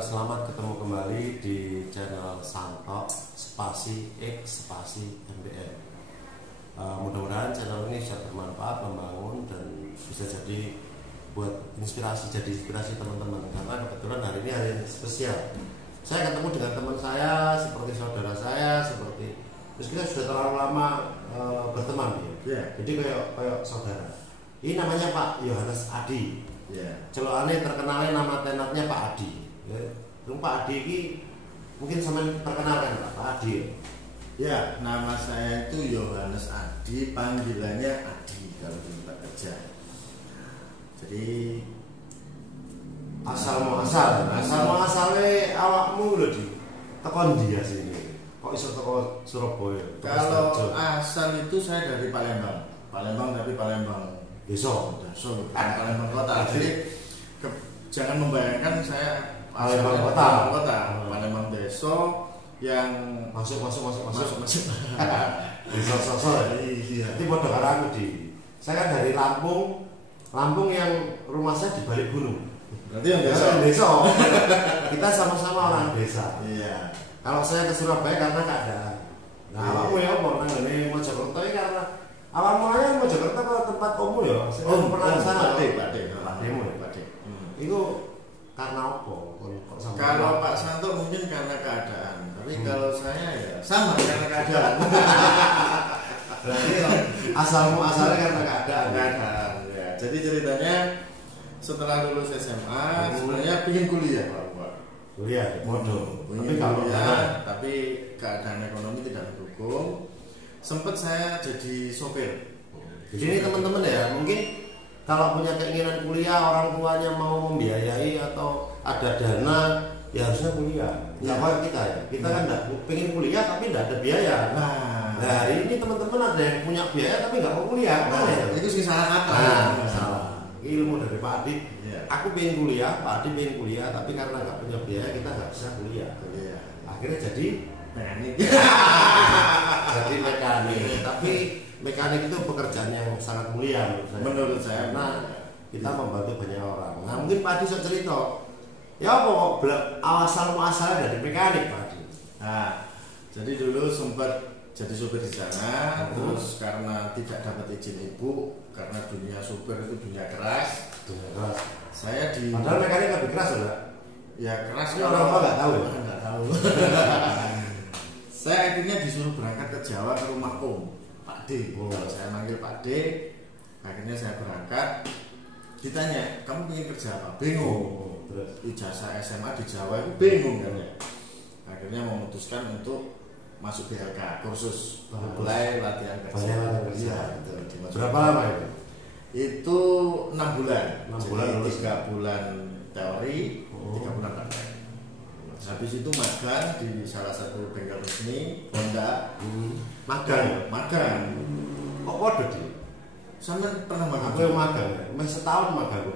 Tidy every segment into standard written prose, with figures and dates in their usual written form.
Selamat ketemu kembali di channel Santo Spasi X Spasi MBM. Mudah-mudahan channel ini bisa bermanfaat, membangun, dan bisa jadi buat inspirasi teman-teman. Karena kebetulan hari ini hari yang spesial. Saya ketemu dengan teman saya, seperti saudara saya, terus kita sudah terlalu lama berteman ya. Jadi kayak saudara. Ini namanya Pak Yohanes Adi. Celokannya terkenalnya nama tenatnya Pak Adi. Pak Adi ini mungkin sampai perkenalkan Pak Adi. Ya, nama saya itu Yohanes Adi, panggilannya Adi kalau di tempat kerja. Jadi asalnya awakmu loh di tekon dia sini. Kok iso teko Surabaya? Kalau asal itu saya dari Palembang tapi Palembang Deso, Palembang kota. Jadi jangan membayangkan saya Palembang kota. Palembang Deso yang masuk. Deso. Iya. Itu bodoh karo aku di. Saya kan dari Lampung yang rumah saya di balik gunung. Berarti yang Deso. Kita sama-sama orang desa. Iya. Kalau saya ke Surabaya karena keadaan. Nah, awakmu ya apa nang ngene Mojokerto iki karena awal mulanya Mojokerto ke tempat ommu ya. Saya pernah ke sana. Pak. Itu karena apa? Kalau Pak Santo mungkin karena keadaan, tapi kalau saya ya sama karena keadaan. Berarti asalnya karena keadaan. Ya. Jadi ceritanya setelah lulus SMA sebenarnya pingin kuliah Pak. Kuliah, bodoh. Tapi keadaan ekonomi tidak mendukung. Sempat saya jadi sopir. Jadi ini teman-teman ya, mungkin kalau punya keinginan kuliah, orang tuanya mau membiayai atau ada dana, ya harusnya kuliah. Nggak mau kita ya. Kita kan nggak pengen kuliah tapi nggak ada biaya. Nah, hari ini teman-teman ada yang punya biaya tapi nggak mau kuliah. Itu sih salah kata. Salah. Ilmu dari Pak Adi. Aku pengen kuliah, Pak Adi pengen kuliah, tapi karena nggak punya biaya kita nggak bisa kuliah. Akhirnya jadi mekanik. Jadi mekanik. Tapi mekanik itu pekerjaan yang sangat mulia menurut saya. Karena kita membantu banyak orang. Nah mungkin Pak Adi bisa cerita. Ya apa kok asal-muasalnya dari mekanik Pak Adi? Nah, jadi dulu sempat jadi supir di sana, terus karena tidak dapat izin ibu, karena dunia supir itu dunia keras. Saya di. Padahal mekanik lebih keras enggak? Ya keras. Orang tua nggak tahu. Nggak tahu. Saya akhirnya disuruh berangkat ke Jawa ke rumah Om Pak D. Kalau saya manggil Pak D, akhirnya saya berangkat. Ditanya, kamu ingin kerja apa? Bingung. Terus ijazah SMA di Jawa itu bingung kan ya. Akhirnya memutuskan untuk masuk BLK kursus mulai latihan kerja. Berapa lama itu? Itu 6 bulan. 6 bulan. 3 bulan teori, 3 bulan praktek. Habis itu magang di salah satu bengkel resmi Honda. Magang. Kok waduh di? Sampai pernah magang? Aku yang magang, masih setahun magang.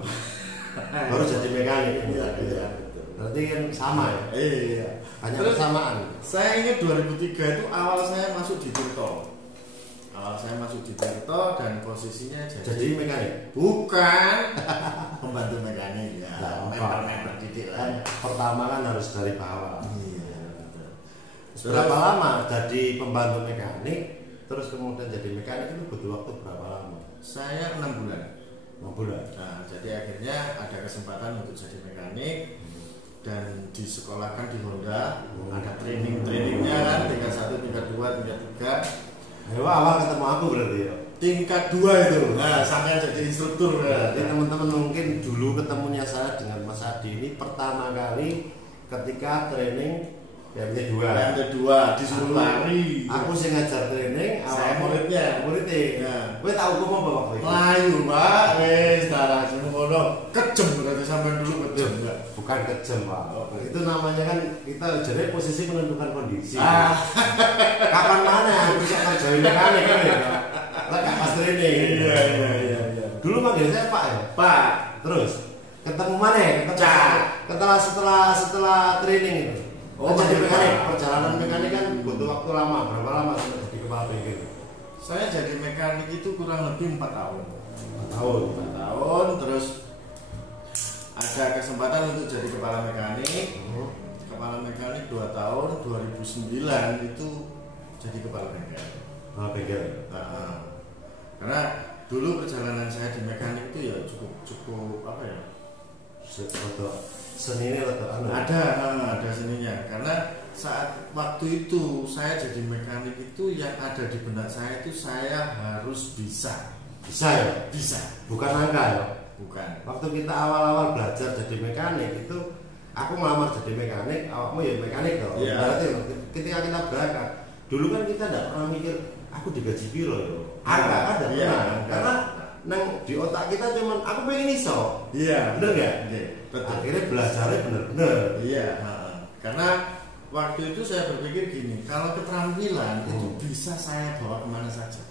Baru jadi mekanik. Iya. Berarti kan sama ya? Iya. Hanya persamaan. Saya ingat 2003 itu awal saya masuk di Tirto. Dan posisinya jadi mekanik? Bukan. Pembantu mekanik ya. Member didik lah. Pertama kan harus dari bawah. Iya. Berapa lama jadi pembantu mekanik? Terus kemudian jadi mekanik itu butuh waktu berapa lama? Saya 6 bulan. 6 bulan. Nah, jadi akhirnya ada kesempatan untuk jadi mekanik. Dan disekolahkan di Honda, ada trainingnya kan, tingkat 1, tingkat 2, tingkat 3. Ayo awal ketemu aku berarti ya. Tingkat 2 itu. Nah, sampai jadi instruktur. Jadi teman-teman mungkin dulu ketemunya saya dengan Mas Adi ini pertama kali ketika training yang kedua disuruh lari. Aku sih ngajar training, saya muridnya. Ya. Kowe tahu kok apa waktu itu? Layu, Pak. Wis darah ngono. Kejem berarti sampai dulu kejem enggak? Bukan kejem, Pak. Itu namanya kan kita jadi posisi menentukan kondisi. Kapan mana bisa kerjain mekanik kan ya? Lah pas training. Iya. Dulu manggil saya Pak ya? Pak. Terus ketemu mana? Setelah training itu. Jadi mekanik, perjalanan mekanik kan butuh waktu lama. Berapa lama sampai jadi kepala bengkel? Saya jadi mekanik itu kurang lebih 4 tahun. 4 tahun. Terus ada kesempatan untuk jadi kepala mekanik. Kepala mekanik 2 tahun, 2009 itu jadi kepala bengkel. Bengkel. Karena dulu perjalanan saya di mekanik itu ya cukup apa ya? Seninya atau ada seninya. Karena saat waktu itu saya jadi mekanik itu yang ada di benak saya itu saya harus bisa ya? Bisa. Bukan angka ya? Bukan. Waktu kita awal-awal belajar jadi mekanik itu aku melamar jadi mekanik, awakmu ya mekanik toh. Yeah. Berarti ketika kita berangkat, dulu kan kita tidak pernah mikir aku digaji piro ya. Angka ada. Karena nang di otak kita cuman aku pengen iso. Iya. Bener nggak? Betul. Akhirnya belajarnya bener-bener. Iya. Karena waktu itu saya berpikir gini, kalau keterampilan itu bisa saya bawa kemana saja.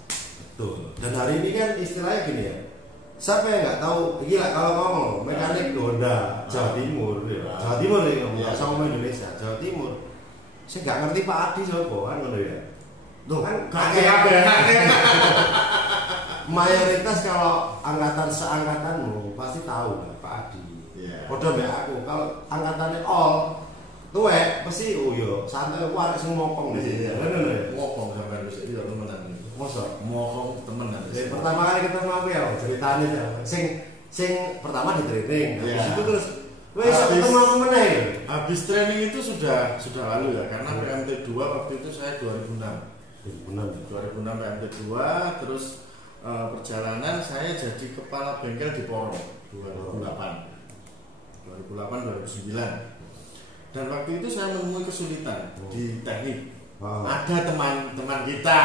Betul. Dan hari ini kan istilahnya gini ya. Siapa yang nggak tahu? Gila kalau ngomong mekanik Honda Jawa Timur, Jawa Timur ya ngomong sama Indonesia, Jawa Timur. Saya nggak ngerti Pak Adi siapa kan ngono ya. Tuh kan kakek. Mayoritas kalau angkatan seangkatanmu pasti tahu kan Pak Adi. Padha mbek aku, kalau angkatannya all tuwek pasti yo santai ku arek sing mopong di. Ngono ya. Mopong sampean wis iki temenan. Mosok mopong temenan. Pertama kali ketemu aku ya ceritanya ya. Sing pertama di training. Habis itu terus wes ketemu aku meneh. Habis training itu sudah lalu ya karena PMT 2 waktu itu saya 2006 PMT 2 terus perjalanan saya jadi kepala bengkel di Porong 2008 2009 dan waktu itu saya menemui kesulitan di teknik. Ada teman-teman kita.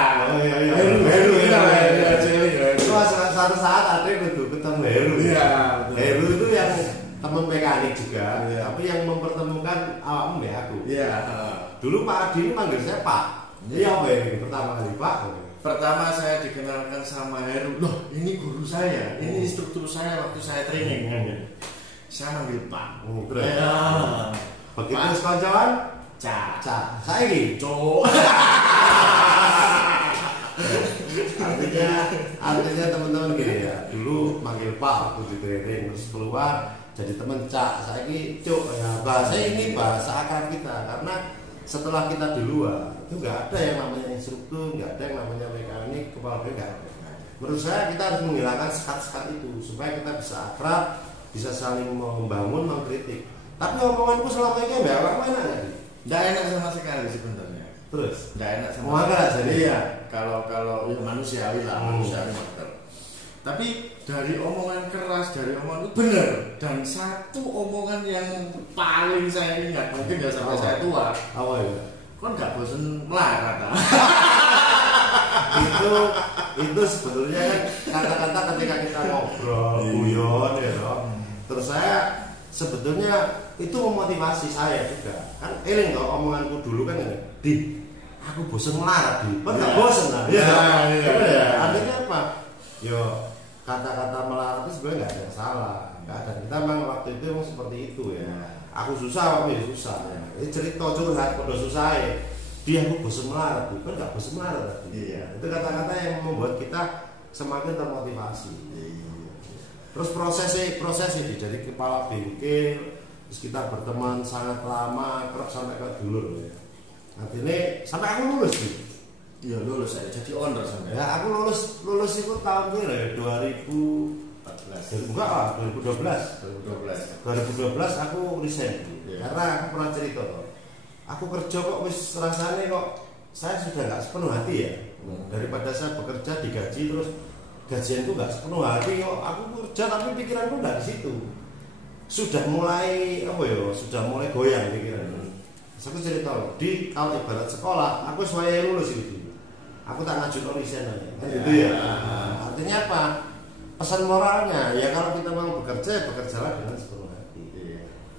Heru suatu saat ada itu ketemu Heru. Heru itu yang teman mekanik juga, tapi yang mempertemukan awakmu ya aku. Dulu Pak Adi ini manggil saya Pak. Iya apa ini pertama kali Pak? Pertama saya dikenalkan sama Heru. Loh, ini guru saya, ini instruktur saya waktu saya training. Saya manggil Pak. Begitu sekoncoan? Cak. Saiki, Cok. Artinya teman-teman gini ya. Dulu manggil Pak waktu di training terus keluar jadi teman Cak. Saiki Cok. Ya, bahasa ini bahasa akrab kita karena setelah kita di luar itu nggak ada yang namanya instruktur, nggak ada yang namanya mekanik, kepala bengkel. Menurut saya kita harus menghilangkan sekat-sekat itu supaya kita bisa akrab, bisa saling membangun, mengkritik. Tapi omonganku selama ini mbak, aku enak nggak? Nggak enak sama sekali sebenarnya. Terus? Nggak enak sama sekali. Jadi ya kalau ya manusiawi lah, manusiawi mater. Tapi dari omongan keras, dari omongan itu benar. Dan satu omongan yang paling saya ingat, mungkin ya sampai saya tua. Apa ya? Kon nggak bosen melarat? itu sebetulnya kan kata-kata ketika kita ngobrol, guyon ya toh. Terus saya sebetulnya itu memotivasi saya juga. Kan eling toh omonganku dulu kan ini. Di aku bosen melarat di. Kan nggak bosen lah. Iya. Artinya apa? Yo kata-kata melarat itu sebenarnya nggak ada yang salah. Nggak ada. Kita memang waktu itu memang seperti itu ya. Aku susah, aku ya susah. Ini cerita curhat pada susah ya. Dia aku bosen melarat, kan nggak bosen melarat. Iya. Itu kata-kata yang membuat kita semakin termotivasi. Terus prosesnya jadi kepala bengkel, terus kita berteman sangat lama, kerap sampai ke dulur ya. Artinya sampai aku lulus nih. Iya lulus saya jadi owner sampai. Ya aku lulus itu tahun berapa ya? 2014. Enggak lah, 2012 aku resign. Karena aku pernah cerita toh. Aku kerja kok wis rasanya kok saya sudah nggak sepenuh hati ya. Daripada saya bekerja digaji terus gajianku nggak sepenuh hati kok aku kerja tapi pikiranku nggak di situ. Sudah mulai apa ya? Sudah mulai goyang pikiran. Aku cerita loh, di kalau ibarat sekolah aku semuanya lulus itu. Aku tak ngajuin resign kan gitu ya. Artinya apa? Pesan moralnya ya kalau kita mau bekerja bekerjalah dengan sepenuh hati.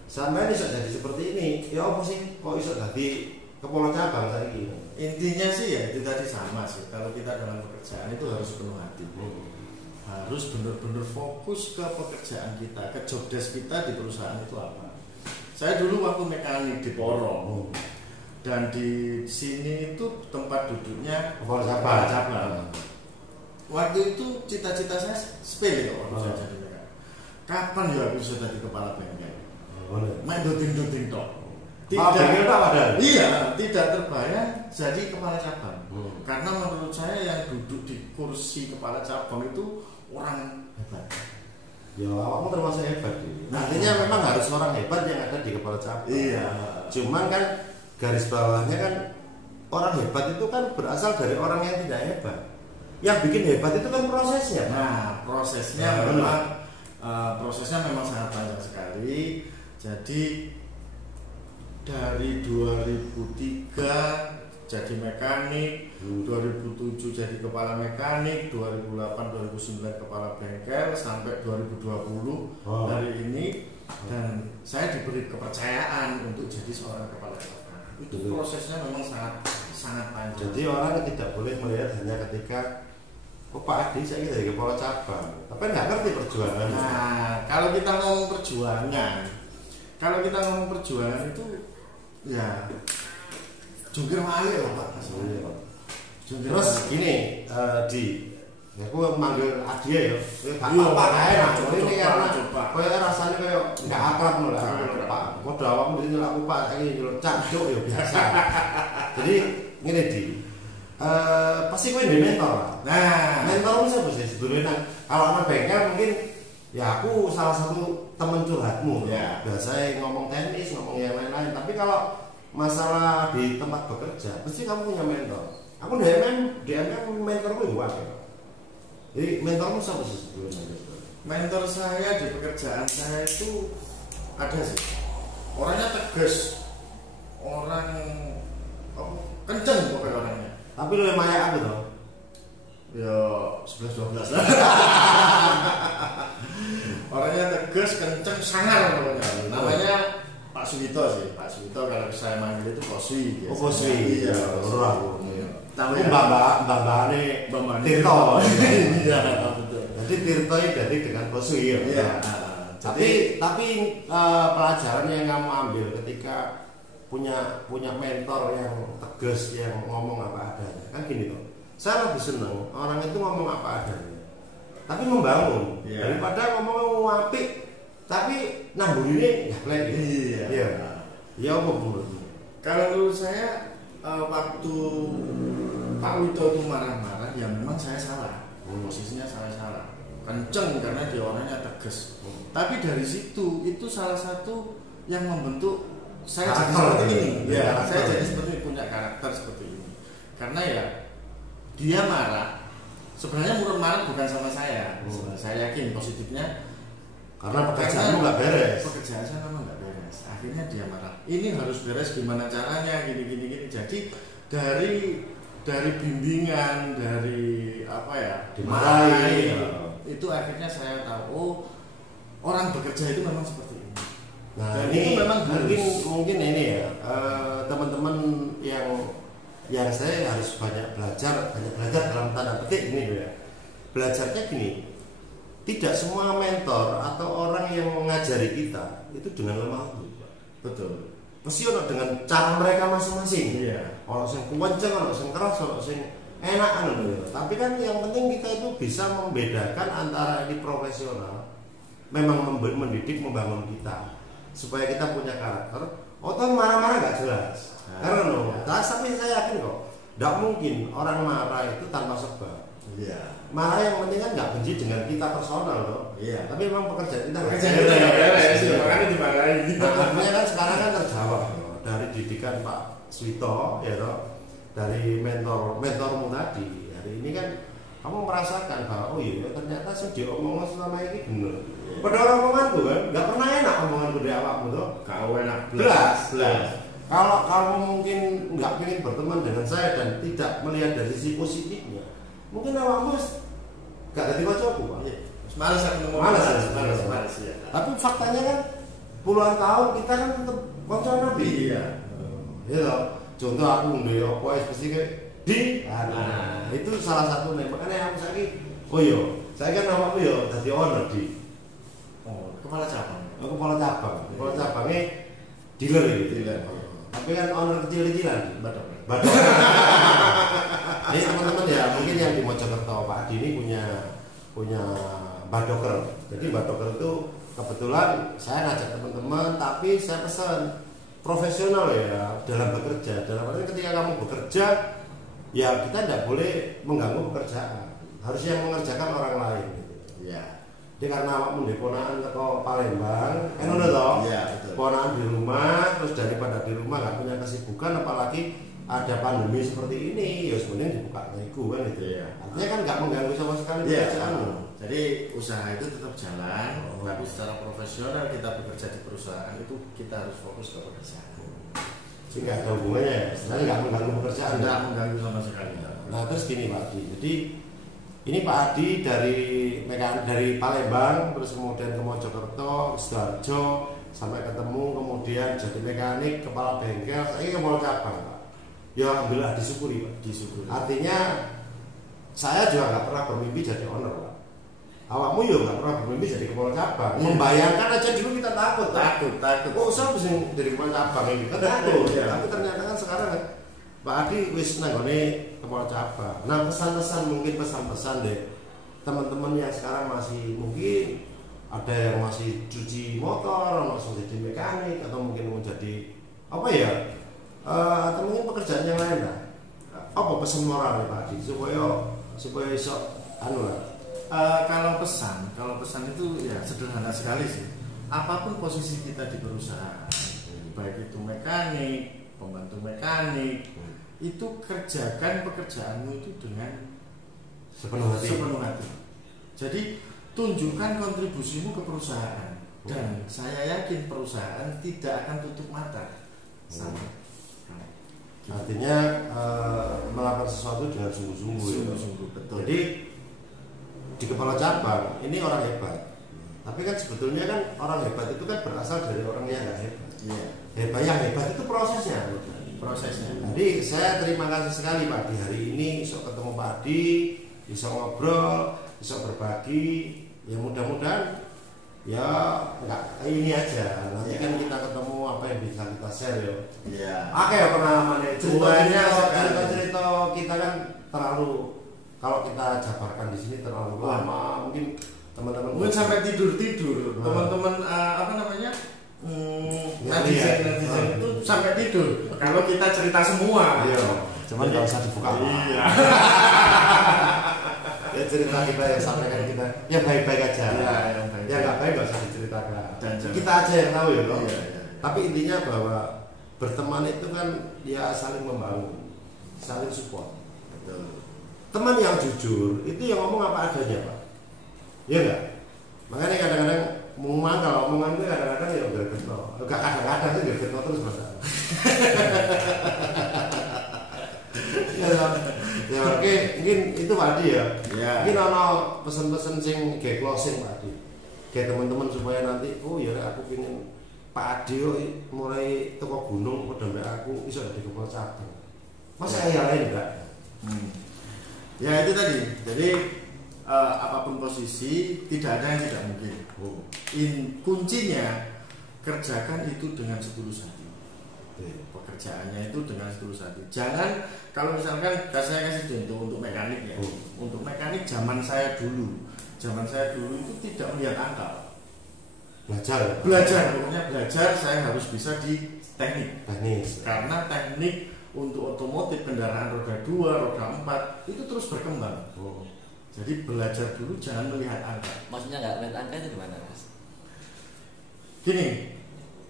Sampai bisa jadi seperti ini. Ya apa sih? Kok bisa jadi kepala cabang saya ini? Intinya sih ya itu tadi sama sih. Kalau kita dalam pekerjaan itu harus penuh hati. Harus benar-benar fokus ke pekerjaan kita, ke job desk kita di perusahaan itu apa. Saya dulu waktu mekanik di Porong. Dan di sini itu tempat duduknya kepala cabang. Waktu itu cita-cita saya sepele kok saya jadi mekanik. kapan ya aku bisa jadi kepala bengkel? Main doding tok. Iya, tidak terbayang jadi kepala cabang. Karena menurut saya yang duduk di kursi kepala cabang itu orang hebat. Ya, awakmu termasuk hebat. Artinya memang harus orang hebat yang ada di kepala cabang. Iya. Cuman kan garis bawahnya kan orang hebat itu kan berasal dari orang yang tidak hebat. Yang bikin hebat itu kan prosesnya. Nah, prosesnya memang sangat panjang sekali. Jadi dari 2003 jadi mekanik, 2007 jadi kepala mekanik, 2008 2009 kepala bengkel sampai 2020 hari ini, dan saya diberi kepercayaan untuk jadi seorang kepala cabang. Itu prosesnya memang sangat panjang. Jadi orang tidak boleh melihat hanya ketika Pak Adi saya jadi kepala cabang, tapi nggak ngerti perjuangan. Nah, kalau kita ngomong perjuangan itu ya jungkir balik loh Pak. Terus gini, aku manggil Adi ya, Pak kayak ini karena kayak rasanya kayak nggak akrab loh lah. Pak, mau dawang di sini aku Pak ini nyelok cacuk ya biasa. Jadi gini Di, pasti kau ini mentor. Nah, mentor siapa sih sebetulnya? Kalau anak bengkel mungkin ya aku salah satu teman curhatmu. Ya. Biasanya ngomong tenis, ngomong yang lain-lain. Tapi kalau masalah di tempat bekerja, pasti kamu punya mentor. Aku di MM mentorku juga. Jadi mentormu siapa sih sebetulnya? Mentor saya di pekerjaan saya itu ada sih. Orangnya tegas, orang kenceng pokoknya orangnya. Tapi lu yang maya aku dong. Ya 11-12 lah. Orangnya tegas, kenceng, sangar pokoknya. Namanya Pak Suwito sih. Pak Suwito kalau saya manggil itu Boswi. Oh Boswi. Iya, ora. Tahu Mbak-mbakane Tirto. Iya, betul. Jadi Tirto dari dengan Boswi ya. Iya. Tapi pelajaran yang kamu ambil ketika punya mentor yang tegas, yang ngomong apa adanya. Kan gini toh. Saya lebih senang orang itu ngomong apa adanya. Tapi membangun. Daripada ngomong apik tapi nambung ini nggak plek. Iya. Ya apa menurutmu? Kalau menurut saya waktu Pak Wito itu marah-marah, ya memang saya salah. Posisinya saya salah. Kenceng karena dia orangnya tegas. Tapi dari situ itu salah satu yang membentuk saya jadi seperti ini. Ya, saya jadi seperti ini, punya karakter seperti ini. Karena ya dia marah. Sebenarnya marah bukan sama saya. Saya yakin positifnya karena pekerjaanmu nggak beres. Pekerjaan saya memang nggak beres. Akhirnya dia marah. Ini harus beres, gimana caranya? Gini. Jadi dari bimbingan, dari apa ya? Dimarahi. Itu akhirnya saya tahu, oh orang bekerja itu memang seperti ini. Nah, dan ini itu memang mungkin ini ya teman-teman yang saya harus banyak belajar dalam tanda petik ini ya. Belajarnya gini, tidak semua mentor atau orang yang mengajari kita itu dengan lemah lembut. Betul. Pasti orang dengan cara mereka masing-masing. Iya. Orang yang kenceng, orang yang keras, orang yang enak gitu. Tapi kan yang penting kita itu bisa membedakan antara ini profesional, memang mendidik, membangun kita supaya kita punya karakter. Otot marah-marah nggak jelas. Karena tapi saya yakin kok, tidak mungkin orang marah itu tanpa sebab. Iya. Marah yang penting kan nggak benci dengan kita personal loh. Iya. Tapi memang pekerjaan kita nggak beres. Makanya dimarahin. Nah, artinya kan sekarang kan terjawab dari didikan Pak Suwito, ya toh, dari mentormu tadi. Hari ini kan kamu merasakan bahwa oh iya ternyata sih diomongin selama ini benar. Padahal omonganku kan nggak pernah enak omonganku dari awakmu tuh. Kau enak belas. Kalau kamu mungkin nggak ingin berteman dengan saya dan tidak melihat dari sisi positifnya, mungkin awakmu nggak jadi kocokku Pak. Malas aku ngomong. Malas ya. Tapi faktanya kan puluhan tahun kita kan tetap kocok Nabi. Iya. Ya, contoh aku ndek opo pasti kayak di. Nah, itu salah satu nih. Makanya aku sakit. Oh iya, saya kan awakmu yo dadi owner di. Oh, kepala cabang. Kepala cabangnya dealer gitu. Tapi kan owner kecil-kecilan. Badok. Ini teman-teman ya, mungkin yang di Mojokerto Pak Adi ini punya badoker. Jadi badoker itu kebetulan saya ngajak teman-teman, tapi saya pesan profesional ya dalam bekerja. Dalam arti ketika kamu bekerja, ya kita tidak boleh mengganggu pekerjaan. Harus yang mengerjakan orang lain. Gitu. Ya. Jadi karena awakmu di ponaan ke Palembang, kan udah toh? Iya, betul. Ponaan di rumah, terus daripada di rumah nggak punya kesibukan, apalagi ada pandemi seperti ini, ya sebenarnya dibuka iku kan itu. Iya. Artinya kan nggak mengganggu sama sekali Iya. pekerjaan. Jadi usaha itu tetap jalan, tapi secara profesional kita bekerja di perusahaan itu kita harus fokus ke pekerjaan. Jadi nggak ada hubungannya, ya. Sebenarnya nggak mengganggu pekerjaan. Tidak mengganggu sama sekali. Nah terus gini Pak Adi, jadi ini Pak Adi dari Palembang, terus kemudian ke Mojokerto, Sidoarjo, sampai ketemu, kemudian jadi mekanik, kepala bengkel, saya ke Mall Cabang Pak. Ya alhamdulillah disyukuri Pak. Disyukuri. Artinya saya juga nggak pernah bermimpi jadi owner Pak. Awakmu ya nggak pernah bermimpi jadi kepala cabang. Membayangkan aja dulu kita takut. Oh saya bisa jadi kepala cabang ini kita takut. Tapi ternyata kan sekarang kan Pak Adi wis nanggone kepala cabang. Nah pesan-pesan mungkin pesan-pesan deh teman-teman yang sekarang masih mungkin ada yang masih cuci motor, masih jadi mekanik atau mungkin mau jadi apa ya? Atau mungkin pekerjaan yang lain lah. Apa pesan moral nih Pak Adi supaya sok anu lah. Kalau pesan itu ya sederhana sekali sih. Apapun posisi kita di perusahaan, baik itu mekanik, pembantu mekanik, itu kerjakan pekerjaanmu itu dengan sepenuh hati. Jadi tunjukkan kontribusimu ke perusahaan dan saya yakin perusahaan tidak akan tutup mata sama. Artinya melakukan sesuatu dengan sungguh-sungguh. Betul. Jadi di kepala cabang ini orang hebat. Tapi kan sebetulnya kan orang hebat itu kan berasal dari orang yang nggak hebat. Iya. Yang hebat itu prosesnya. Jadi saya terima kasih sekali Pak Adi hari ini bisa ketemu Pak Adi, bisa ngobrol, bisa berbagi. Ya mudah-mudahan ya nggak ini aja. Nanti kan kita ketemu apa yang bisa kita share ya. Iya. Oke pengalaman cerita kita kan terlalu, kalau kita jabarkan di sini terlalu lama, mungkin teman-teman sampai tidur teman-teman apa namanya netizen itu sampai tidur kalau kita cerita semua. Iya. Cuman nggak usah dibuka. Iya. Ya cerita kita yang sampaikan kita ya baik-baik aja. Ya nggak baik nggak usah diceritakan. Kita aja yang tahu ya loh. Tapi intinya bahwa berteman itu kan dia saling membangun, saling support. Betul. Teman yang jujur itu yang ngomong apa adanya Pak. Iya nggak? Makanya kadang-kadang kalau omongan itu kadang-kadang ya gergetno. Enggak kadang-kadang sih gergetno terus Mas. Ya oke, mungkin itu Pak Adi ya. Mungkin ada pesan-pesan sing kayak closing Pak Adi. Kayak teman-teman supaya nanti oh ya aku pengen Pak Adi mulai teko gunung padha mbek aku iso dadi kepala cabang. Masa ya lain enggak? Ya itu tadi. Jadi apapun posisi tidak ada yang tidak mungkin. Kuncinya kerjakan itu dengan setulus hati. Pekerjaannya itu dengan setulus hati. Jangan kalau misalkan saya kasih contoh untuk mekanik ya. Untuk mekanik zaman saya dulu itu tidak melihat angka. Belajar, pokoknya belajar saya harus bisa di teknis. Karena teknik untuk otomotif kendaraan roda 2, roda 4 itu terus berkembang. Jadi belajar dulu, jangan melihat angka. Maksudnya nggak melihat angka itu gimana Mas? Gini,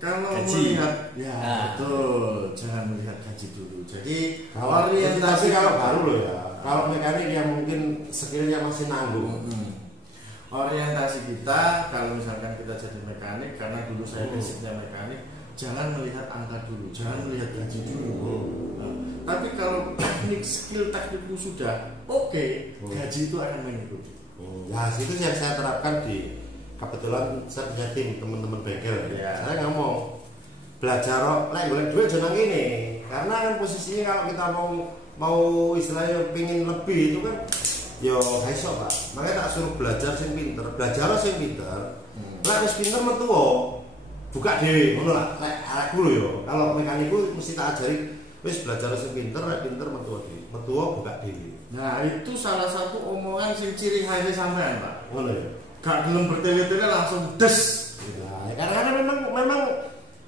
kalau gaji. melihat betul, jangan melihat gaji dulu. Jadi orientasi kalau baru loh ya. Kalau mekanik yang mungkin skillnya masih nanggung. Orientasi kita kalau misalkan kita jadi mekanik, karena dulu saya basicnya mekanik, jangan melihat angka dulu, jangan melihat gaji dulu. Tapi kalau skill teknikku sudah oke, gaji itu akan mengikuti. Nah, itu yang saya terapkan kebetulan saya punya tim teman-teman bengkel. Saya ngomong belajar golek duit jangan gini. Karena kan posisinya kalau kita mau istilahnya pingin lebih itu kan yo iso Pak. Makanya tak suruh belajar sing pinter, Lah wis pinter metuwo. Buka dhewe ngono lah. Arek dulu yo. Kalau mekaniku mesti tak ajari wis belajar sing pinter metuwo dhewe. Metuwo buka dhewe. Nah, itu salah satu omongan sing ciri khas sampean, Pak. Ngono ya. Gak gelem bertele-tele langsung des Karena memang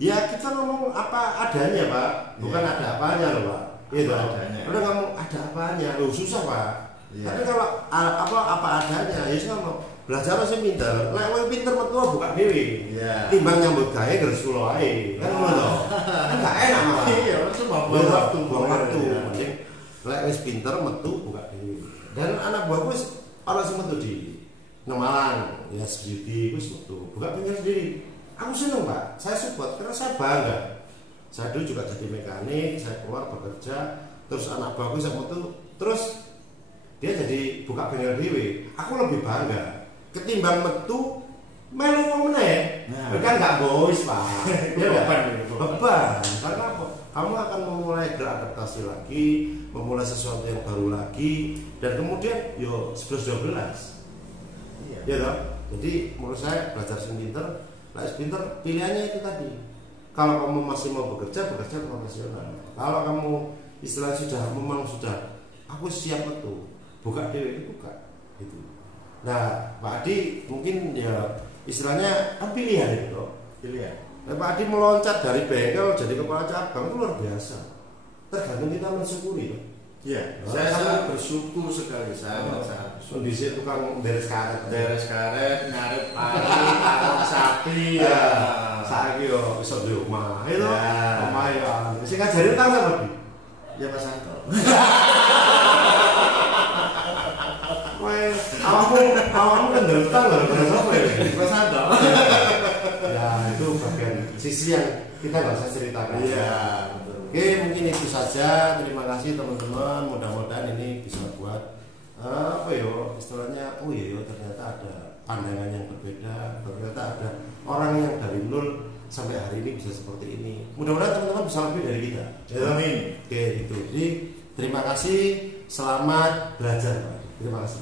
ya kita ngomong apa adanya Pak, bukan ada apanya loh Pak. Itu adanya. Udah ngomong ada apanya, loh susah Pak. Tapi kalau apa adanya, ya ngomong belajar sih pinter. Lek wong pinter metu buka dhewe. Timbang nyambut gawe terus kula ae. Kan ngono to. Kan gak enak malah. Iya, cuma buang waktu. Mending lek wis pinter metu buka dhewe. Dan anak buahku wis ana sing metu di Malang, ya beauty wis metu. Buka pinggir sendiri. Aku seneng Pak, saya support karena saya bangga. Saya dulu juga jadi mekanik, saya keluar bekerja, terus anak buahku saya metu, terus dia jadi buka bengkel dhewe. Aku lebih bangga ketimbang metu melu wong meneh. Kan gak bois, Pak. Ya beban. Karena apa? Kamu akan memulai beradaptasi lagi, memulai sesuatu yang baru lagi, dan kemudian yo 11-12. Iya. Ya toh? Jadi menurut saya belajar sing pinter, pinter pilihannya itu tadi. Kalau kamu masih mau bekerja profesional. Kalau kamu istilah sudah aku siap metu, buka dewe itu buka gitu. Nah Pak Adi mungkin ya istilahnya kan pilihan itu pilihan. Nah, Pak Adi meloncat dari bengkel jadi kepala cabang itu luar biasa. Tergantung kita mensyukuri. Iya, saya sangat bersyukur sekali, sangat bersyukur. Kondisi tukang beres karet, ngaret pari, karung sapi. Saiki yo bisa di rumah. Itu lumayan. Sing ngajari utang sama Bi? Ya Mas Santo. Awakmu kendel utang lho pada sapa ya? Mas Santo. Ya itu bagian sisi yang kita nggak usah ceritakan. Iya. Oke, mungkin itu saja. Terima kasih teman-teman. Mudah-mudahan ini bisa buat apa yo istilahnya. Oh iya yo ternyata ada pandangan yang berbeda. Ternyata ada orang yang dari nol sampai hari ini bisa seperti ini. Mudah-mudahan teman-teman bisa lebih dari kita. Amin. Oke, itu. Jadi terima kasih. Selamat belajar. Terima kasih.